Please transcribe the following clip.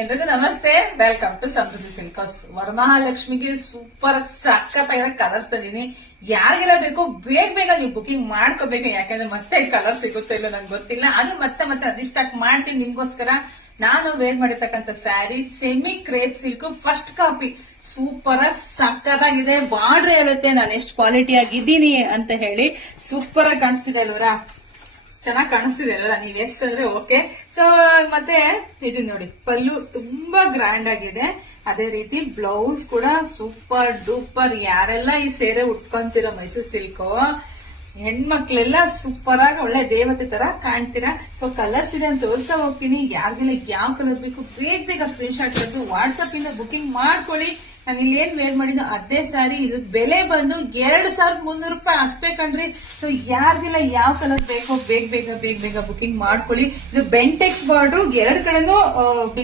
ಎಲ್ರಿಗೂ ನಮಸ್ತೆ, welcome to Samruddhi silks. ವರಮಹಾಲಕ್ಷ್ಮಿಗೆ ಸೂಪರ್ ಸಕ್ಕತ್ತಾಗಿರೋ ಕಲರ್ಸ್ ತಂದಿನಿ. ಯಾರಿಗೆಲ್ಲ ಬೇಕು ಬೇಗ ನೀವು ಬುಕಿಂಗ್ ಮಾಡ್ಕೋಬೇಕು, ಯಾಕಂದ್ರೆ ಮತ್ತೆ ಕಲರ್ ಸಿಗುತ್ತೋ ಇಲ್ಲೋ ನಂಗೆ ಗೊತ್ತಿಲ್ಲ. ಅದು ಮತ್ತೆ ರಿಸ್ಟಾಕ್ ಮಾಡ್ತೀನಿ ನಿಮ್ಗೋಸ್ಕರ. ನಾನು ವೇರ್ ಮಾಡಿರ್ತಕ್ಕಂಥ saree semi crepe silk first copy, super ಆಗಿ ಸಕ್ಕತ್ತಾಗಿದೆ. ಬಾರ್ಡ್ರ್ ಹೇಳುತ್ತೆ ನಾನು ಎಷ್ಟು ಕ್ವಾಲಿಟಿ ಆಗಿದ್ದೀನಿ ಅಂತ ಹೇಳಿ. ಸೂಪರ್ ಆಗಿ ಕಾಣಿಸ್ತಿದೆ ಅಲ್ವರಾ, ಚೆನ್ನಾಗಿ ಕಾಣಿಸ್ತಿದೆ ಅಲ್ಲ, ನೀವ್ ಎಷ್ಟಂದ್ರೆ ಓಕೆ. ಸೊ ಮತ್ತೆ ಇದು ನೋಡಿ, ಪಲ್ಲು ತುಂಬಾ ಗ್ರ್ಯಾಂಡ್ ಆಗಿದೆ. ಅದೇ ರೀತಿ ಬ್ಲೌಸ್ ಕೂಡ ಸೂಪರ್ ಡೂಪರ್. ಯಾರೆಲ್ಲ ಈ ಸೀರೆ ಉಟ್ಕೊಂತೀರೋ ಮೈಸೂರು ಸಿಲ್ಕ್ ಹೆಣ್ಮಕ್ಳೆಲ್ಲ ಸೂಪರ್ ಆಗಿ ಒಳ್ಳೆ ದೇವತೆ ತರ ಕಾಣ್ತೀರಾ. ಸೊ ಕಲರ್ಸ್ ಇದೆ ಅಂತ ತೋರಿಸ್ತಾ ಹೋಗ್ತೀನಿ. ಯಾರಿಗೆಲ್ಲ ಯಾವ ಕಲರ್ ಬೇಕು ಬೇಗ ಸ್ಕ್ರೀನ್ ಶಾಟ್ ತೆಗೆದು ವಾಟ್ಸ್ಆಪ್ ಇಂದ ಬುಕಿಂಗ್ ಮಾಡ್ಕೊಳ್ಳಿ. ನಾನು ಇಲ್ಲಿ ಏನ್ ವೇರ್ ಮಾಡಿದ್ದು ಅದೇ ಸ್ಯಾರಿ. ಇದು ಬೆಲೆ ಬಂದು 2300 ರೂಪಾಯಿ ಅಷ್ಟೇ ಕಣ್ರಿ. ಸೊ ಯಾರಿಗೆಲ್ಲ ಯಾವ ಕಲರ್ ಬೇಕೋ ಬೇಗ ಬುಕಿಂಗ್ ಮಾಡ್ಕೊಳ್ಳಿ. ಇದು ಬೆಂಟೆಕ್ಸ್ ಬಾರ್ಡ್ರು, ಎರಡು ಕಡೆನೂ